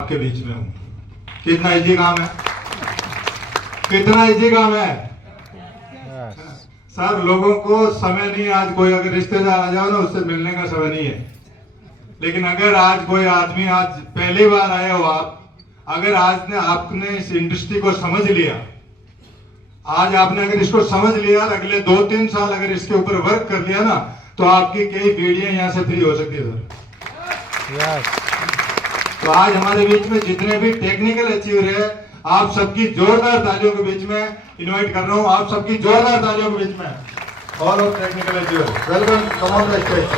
आपके बीच में हूँ। कितना इजी काम है, कितना इजी काम है सर। लोगों को समय नहीं, आज कोई अगर रिश्तेदार आ जाओ ना उससे मिलने का समय नहीं है। लेकिन अगर आज कोई आदमी, आज पहली बार आए हो आप, अगर आज ने आपने इस इंडस्ट्री को समझ लिया, आज आपने अगर इसको समझ लिया, अगले 2-3 साल अगर इसके ऊपर वर्क कर लिया ना, तो आपकी कई पीढ़ियां यहाँ से फ्री हो सकती है सर। तो आज हमारे बीच में जितने भी टेक्निकल अचीवर है, आप सबकी जोरदार तालियों के बीच में इनवाइट कर रहा हूँ, आप सबकी जोरदार तालियों के बीच में all of technical achiever, welcome, come on the stage.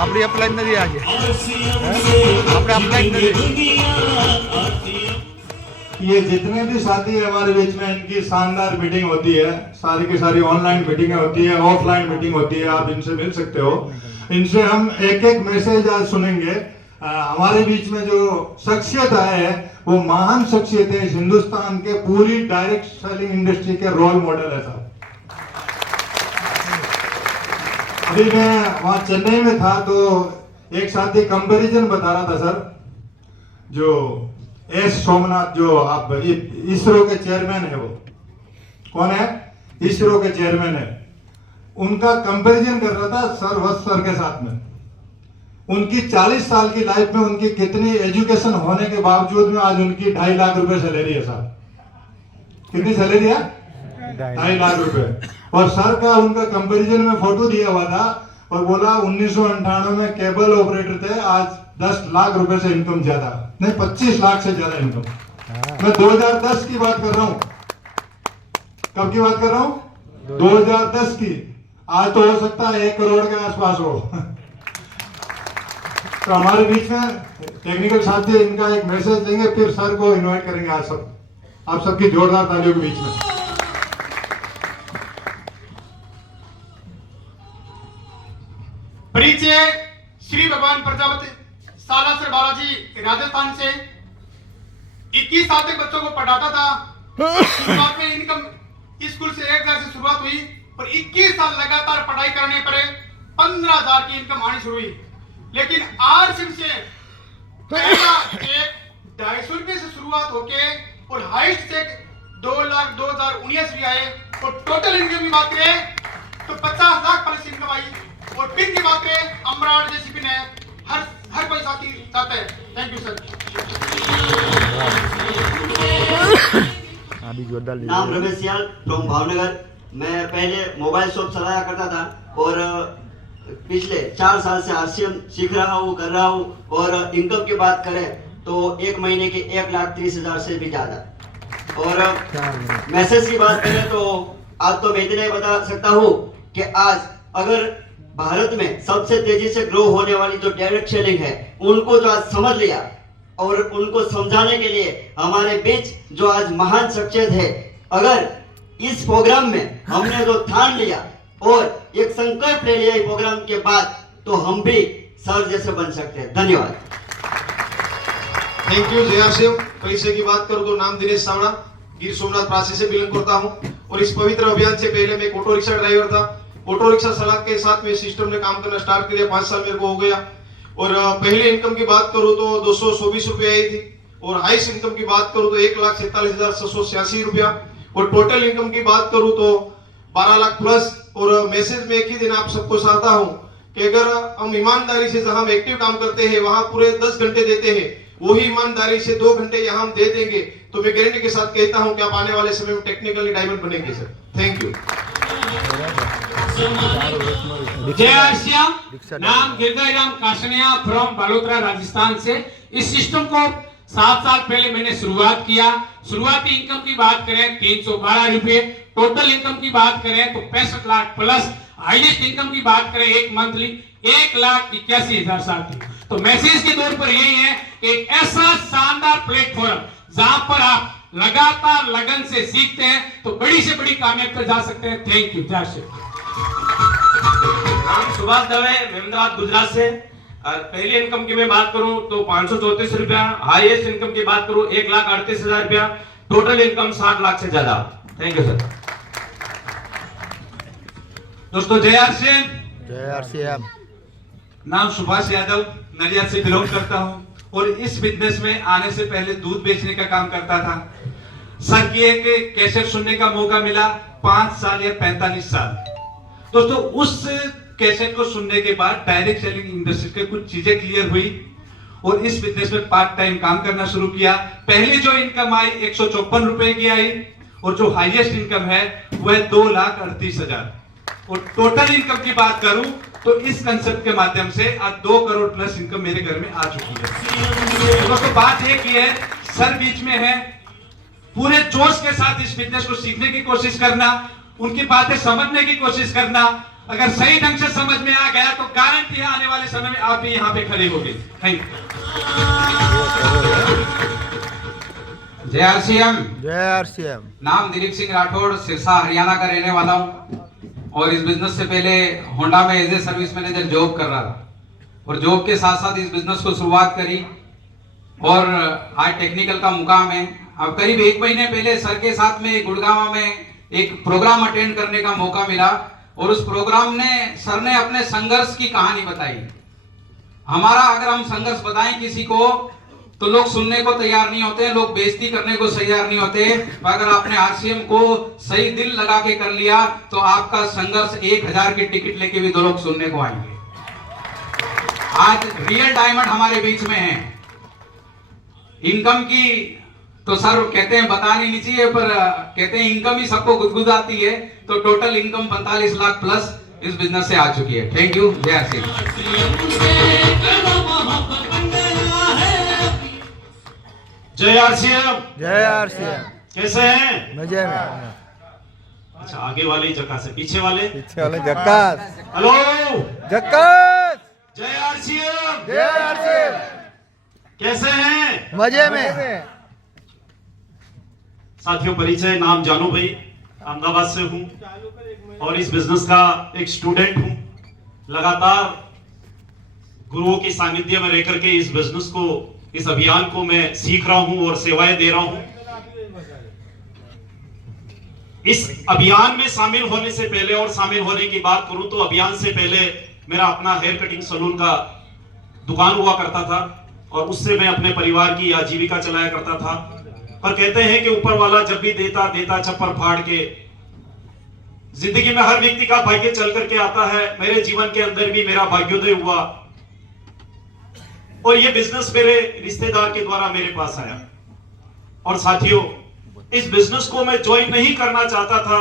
આપણી અપલાઈન નથી આજે, આપણે અપલાઈન નથી। ये जितने भी साथी है हमारे बीच में, इनकी शानदार मीटिंग होती है, सारी की सारी ऑनलाइन मीटिंगें होती है, ऑफलाइन मीटिंग होती है, आप इनसे मिल सकते हो। इनसे हम एक एक मैसेज आज सुनेंगे। हमारे बीच में जो शख्सियत आए हैं वो महान शख्सियत है, इस हिंदुस्तान के पूरी डायरेक्ट सेलिंग इंडस्ट्री के रोल मॉडल है साहब। अभी मैं वहां चेन्नई में था तो एक साथी कंपैरिजन बता रहा था सर, जो एस सोमनाथ, जो आप इसरो के चेयरमैन है, वो कौन है, इसरो के चेयरमैन है, उनका कंपैरिजन कर रहा था सर वत्स सर के साथ में। उनकी 40 साल की लाइफ में उनकी कितनी एजुकेशन होने के बावजूद में आज उनकी 2.5 लाख रुपए सैलरी है साहब। कितनी सैलरी है? 2.5 लाख रुपए। और सर का उनका कंपैरिजन में फोटो दिया हुआ था और बोला 1998 में केबल ऑपरेटर थे, आज 10 लाख रुपए से इनकम ज्यादा, नहीं 25 लाख से ज्यादा इनकम। मैं 2010 की बात कर रहा हूं। कब की बात कर रहा हूं? 2010 की। आज तो हो सकता है 1 करोड़ के आसपास हो। तो हमारे बीच में टेक्निकल साथी इनका एक मैसेज देंगे, फिर सर को इनवाइट करेंगे आज सब, आप सबकी जोरदार तालियों के बीच में। परिचय श्री भगवान प्रजापति सालासर बालाजी, राजस्थान से। 21 साल तक बच्चों को पढ़ाता था। शुरुआत में इनकम स्कूल से 1,000 से शुरुआत हुई और 21 साल लगातार पढ़ाई करने पर 15,000 की इनकम आनी शुरू हुई। लेकिन आज से पहला एक 250 रुपए से शुरुआत होके और हाईएस्ट चेक 2 लाख 2019 भी आए और टोटल इनकम की बात करें तो 50 लाख प्लस इनकम आई। और पिन की बात करें, अमरावती जैसी पिन है, हर कोई साथी चाहता है। Thank you sir. नाम रमेश सियाल फ्रॉम भावनगर। मैं पहले मोबाइल शॉप चलाया करता था और पिछले 4 साल से आरसीएम सीख रहा हूँ, कर रहा हूँ। और इनकम की बात करें तो एक महीने के 1,30,000 से भी ज्यादा। और मैसेज की बात करें तो आज तो मैं इतना ही बता सकता हूँ कि आज अगर भारत में सबसे तेजी से ग्रो होने वाली जो डायरेक्ट सेलिंग है, उनको जो आज समझ लिया और उनको समझाने के लिए हमारे बीच जो आज महान शख्सियत है, अगर इस प्रोग्राम में हमने जो ठान लिया और एक संकल्प ले लिया इस प्रोग्राम के बाद, तो हम भी सर जैसे बन सकते हैं। धन्यवाद। थैंक यू जय शिव। परिचय की बात करूं तो नाम दिनेश सावड़ा, गिर सोमनाथ प्रासी से बिलोंग करता हूं और इस पवित्र अभियान से पहले मैं एक ऑटो रिक्शा ड्राइवर था। ऑटो रिक्शा सलाह के साथ में सिस्टम ने काम करना स्टार्ट किया, 5 साल मेरे को हो गया। और पहले इनकम की बात करूं तो 224 रुपये आई थी और हाईएस्ट इनकम की बात करूं तो 1,47,786 रुपया। और टोटल इनकम की बात करूं तो 12 लाख प्लस। और मैसेज में एक ही दिन आप सबको चाहता हूं कि अगर हम ईमानदारी से जहां हम एक्टिव काम करते हैं वहां पूरे 10 घंटे देते हैं, वही ईमानदारी से 2 घंटे यहां हम दे देंगे तो मैं गारंटी के साथ कहता हूं कि आप आने वाले समय में टेक्निकली डायमंड बनेंगे सर। Thank you. जय श्याम। नाम गिरधारीराम काशनिया फ्रॉम बड़ोदरा, राजस्थान से। इस सिस्टम को 7 साल पहले मैंने शुरुआत किया। शुरुआती इनकम की बात करें 312 रुपए, टोटल इनकम की बात करें तो 65 लाख प्लस, हाईएस्ट इनकम की बात करें एक मंथली 1,81,000 साथी। तो मैसेज के तौर पर यही है कि एक ऐसा शानदार प्लेटफॉर्म जहां पर आप लगातार लगन से सीखते हैं तो बड़ी से बड़ी कामयाबी पर जा सकते हैं। Thank you. जय श्री राम। सुभाष दवे, अहमदाबाद गुजरात से। पहली इनकम की मैं बात करूं तो 534 रुपया, हाईएस्ट इनकम की बात करूं 1,38,000 रुपया, टोटल इनकम 60 लाख से ज्यादा। Thank you sir. दोस्तों जय आरसीएम। जय आरसीएम। नाम सुभाष यादव, नडियाद से बिलोंग करता हूं और इस बिजनेस में आने से पहले दूध बेचने का काम करता था। सर की एक कैसेट सुनने का मौका मिला 5 साल या 45 साल। दोस्तों उस कैसेट को सुनने के बाद डायरेक्ट सेलिंग इंडस्ट्री के कुछ चीजें क्लियर हुई और इस बिजनेस में पार्ट टाइम काम करना शुरू किया। पहले जो इनकम आई 154 रुपए की आई और जो हाईएस्ट इनकम है वह 2,38,000 और टोटल इनकम की बात करूं तो इस कंसेप्ट के माध्यम से आज 2 करोड़ प्लस इनकम मेरे घर में आ चुकी है। दोस्तों बात एक ही है, सर बीच में है, पूरे जोश के साथ इस बिजनेस को सीखने की कोशिश करना, उनकी बातें समझने की कोशिश करना। अगर सही ढंग से समझ में आ गया तो गारंटी है आने वाले समय में आप भी यहाँ पे खड़े होंगे। Thank you. जय आरसीएम। जय आरसीएम। नाम दिलीप सिंह राठौड़, सिरसा हरियाणा का रहने वाला हूँ और इस बिजनेस से पहले होंडा में as a service manager job कर रहा था और जॉब के साथ साथ इस बिजनेस को शुरुआत करी और आज टेक्निकल का मुकाम है। अब करीब 1 महीने पहले सर के साथ में गुड़गांव में एक प्रोग्राम अटेंड करने का मौका मिला और उस प्रोग्राम ने सर ने अपने संघर्ष की कहानी बताई। हमारा अगर हम संघर्ष बताएं किसी को तो लोग सुनने को तैयार नहीं होते, लोग बेइज्जती करने को तैयार नहीं होते। अगर आपने आरसीएम को सही दिल लगा के कर लिया तो आपका संघर्ष 1000 की टिकट लेके भी 2 लोग सुनने को आएंगे। आज रियल डायमंड हमारे बीच में है। इनकम की तो सर कहते हैं बतानी नहीं चाहिए, पर कहते हैं इनकम ही सबको गुदगुदाती है, तो टोटल इनकम 45 लाख प्लस इस बिजनेस से आ चुकी है। Thank you. जय आरसीएम। जय आरसीएम। जय आरसीएम। कैसे हैं? मजे में। अच्छा, आगे वाले ही जगह से, पीछे वाले पीछे वाले जक्कास। हेलो, जक्कास। जय आरसीएम। जय आरसीएम। कैसे हैं? मजे में। साथियों परिचय, नाम जानू भाई, अहमदाबाद से हूं और इस बिजनेस का एक स्टूडेंट हूं। लगातार गुरुओं की सानिध्य में रहकर के इस बिजनेस को, इस अभियान को मैं सीख रहा हूं और सेवाएं दे रहा हूं। इस अभियान में शामिल होने से पहले और शामिल होने की बात करूं तो अभियान से पहले मेरा अपना हेयर कटिंग सैलून का दुकान हुआ करता था और उससे मैं अपने परिवार की आजीविका चलाया करता था। पर कहते हैं कि ऊपर वाला जब भी देता देता छप्पर फाड़ के। जिंदगी में हर व्यक्ति का भाग्य चल करके आता है। मेरे जीवन के अंदर भी मेरा भाग्योदय हुआ और ये बिजनेस मेरे रिश्तेदार के द्वारा मेरे पास आया। और साथियों, इस बिजनेस को मैं ज्वाइन नहीं करना चाहता था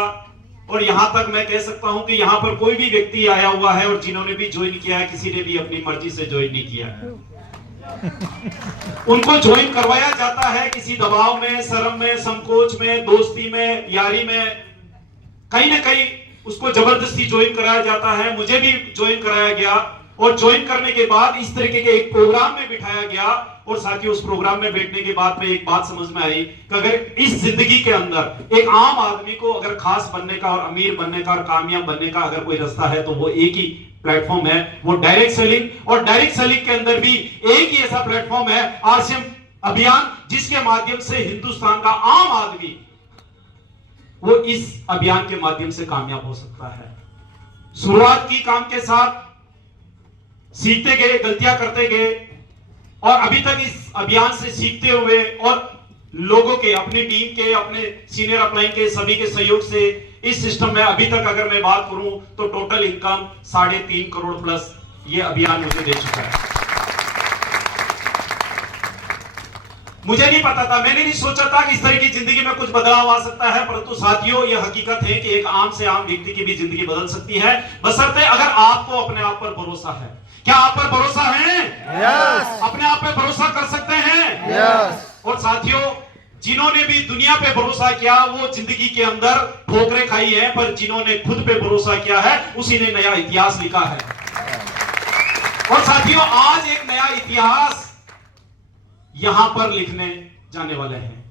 और यहां तक मैं कह सकता हूं कि यहां पर कोई भी व्यक्ति आया हुआ है और जिन्होंने भी ज्वाइन किया है, किसी ने भी अपनी मर्जी से ज्वाइन नहीं किया है। उनको ज्वाइन करवाया जाता है किसी दबाव में, शर्म में, संकोच में, दोस्ती में, यारी में, कहीं ना कहीं उसको जबरदस्ती ज्वाइन कराया जाता है। मुझे भी ज्वाइन कराया गया और ज्वाइन करने के बाद इस तरीके के एक प्रोग्राम में बिठाया गया और साथियों उस प्रोग्राम में बैठने के बाद में एक बात समझ में आई कि अगर इस जिंदगी के अंदर एक आम आदमी को अगर खास बनने का और अमीर बनने का और कामयाब बनने का अगर कोई रास्ता है तो वो एक ही प्लेटफॉर्म है, वो डायरेक्ट सेलिंग। और डायरेक्ट सेलिंग के अंदर भी एक ही ऐसा प्लेटफॉर्म है, आरसीएम अभियान, जिसके माध्यम से हिंदुस्तान का आम आदमी वो इस अभियान के माध्यम से कामयाब हो सकता है। शुरुआत की काम के साथ, सीखते गए, गलतियां करते गए और अभी तक इस अभियान से सीखते हुए और लोगों के, अपनी टीम के, अपने सीनियर अपलाइन के सभी के सहयोग से इस सिस्टम में अभी तक अगर मैं बात करूं तो टोटल इनकम 3.5 करोड़ प्लस ये अभियान मुझे दे चुका है। मुझे नहीं पता था, मैंने नहीं सोचा था कि इस तरह की जिंदगी में कुछ बदलाव आ सकता है, परंतु साथियों ये हकीकत है कि एक आम से आम व्यक्ति की भी जिंदगी बदल सकती है, बशर्ते अगर आपको अपने आप पर भरोसा है। क्या आप पर भरोसा है? यस। अपने आप पे भरोसा कर सकते हैं? यस। और साथियों, जिन्होंने भी दुनिया पे भरोसा किया वो जिंदगी के अंदर ठोकरें खाई है, पर जिन्होंने खुद पे भरोसा किया है उसी ने नया इतिहास लिखा है। और साथियों, आज एक नया इतिहास यहां पर लिखने जाने वाले हैं,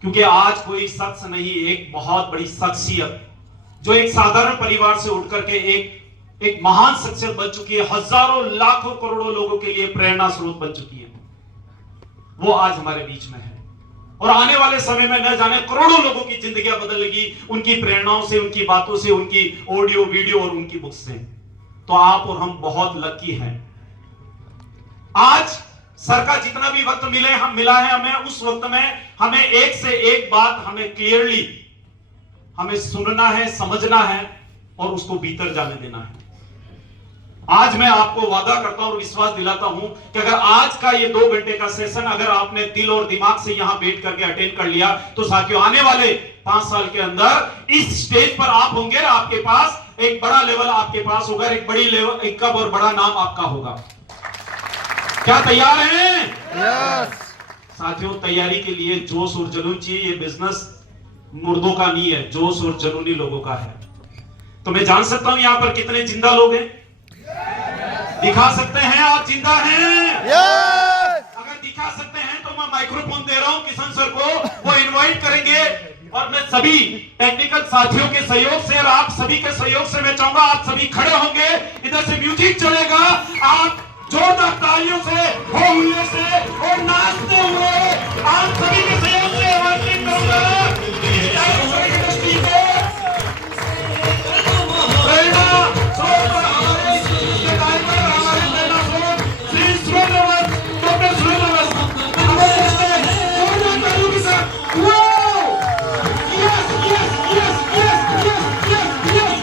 क्योंकि आज कोई शख्स नहीं, एक बहुत बड़ी शख्सियत जो एक साधारण परिवार से उठ करके एक महान शख्सियत बन चुकी है, हजारों लाखों करोड़ों लोगों के लिए प्रेरणा स्रोत बन चुकी है, वो आज हमारे बीच में है। और आने वाले समय में न जाने करोड़ों लोगों की जिंदगियां बदलेगी उनकी प्रेरणाओं से, उनकी बातों से, उनकी ऑडियो वीडियो और उनकी बुक से। तो आप और हम बहुत लकी हैं। आज सर का जितना भी वक्त मिला है हमें, उस वक्त में हमें एक से एक बात हमें क्लियरली हमें सुनना है, समझना है और उसको भीतर जाने देना है। आज मैं आपको वादा करता हूं और विश्वास दिलाता हूं कि अगर आज का ये 2 घंटे का सेशन अगर आपने दिल और दिमाग से यहां बैठ करके अटेंड कर लिया, तो साथियों आने वाले 5 साल के अंदर इस स्टेज पर आप होंगे, आपके पास एक बड़ा लेवल आपके पास होगा, एक बड़ी लेवल, एक कब और बड़ा नाम आपका होगा। क्या तैयार हैं? यस। साथियों, तैयारी के लिए जोश और जुनून चाहिए। ये बिजनेस मुर्दों का नहीं है, जोश और जुनूनी लोगों का है। तो मैं जान सकता हूं यहां पर कितने जिंदा लोग हैं? दिखा सकते हैं आप जिंदा हैं? यस। अगर दिखा सकते हैं तो मैं माइक्रोफोन दे रहा हूं किशन सर को, वो इनवाइट करेंगे और मैं सभी टेक्निकल साथियों के सहयोग से और आप सभी के सहयोग से मैं चाहूंगा आप सभी खड़े होंगे, इधर से म्यूजिक चलेगा, आप जोरदार तालियों से, हो हुए से और नाचते हुए आप सभी के सहयोग से आमंत्रित करूंगा इंडस्ट्री को प्रेरणा स्रोत पर हमारे इसके कार्यक्रम पर हमारे प्रेरणा स्रोत श्री सुरेंद्र डॉक्टर सुरेंद्र हमारे इसके जोरदार तालियों के साथ yes yes yes yes yes yes yes